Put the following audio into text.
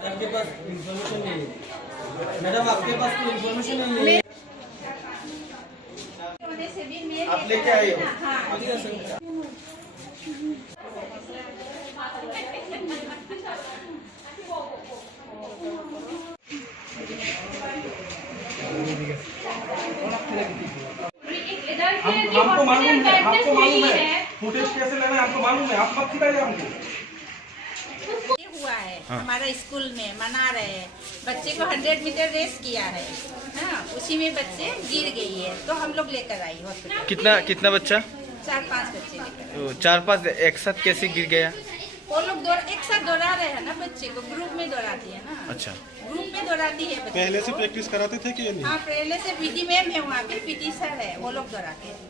आपके पास इंफॉर्मेशन नहीं है मैडम, आपके पास तो इंफॉर्मेशन नहीं है, आप लेके आए हो। हमको मालूम है फुटेज कैसे लेना है, हमको मालूम है, आप मत खिलाइए हमको। हुआ है हमारा स्कूल में मना रहे हैं, बच्चे को 100 मीटर रेस किया है, हाँ उसी में बच्चे गिर गई है तो हम लोग लेकर आई हॉस्पिटल। कितना बच्चा? 4-5 बच्चे लेकर। तो 4-5 एक साथ कैसे गिर गया? वो लोग एक साथ दौड़ा रहे हैं ना, बच्चे को ग्रुप में दौड़ाती है ना। अच्छा, ग्रुप में दौड़ाती है बच्चे। पहले से प्रैक्टिस कराते थे कि नहीं? हाँ पहले से पीटी मैम है वहाँ पे, पीटी सर है, वो लोग दौड़ाते हैं।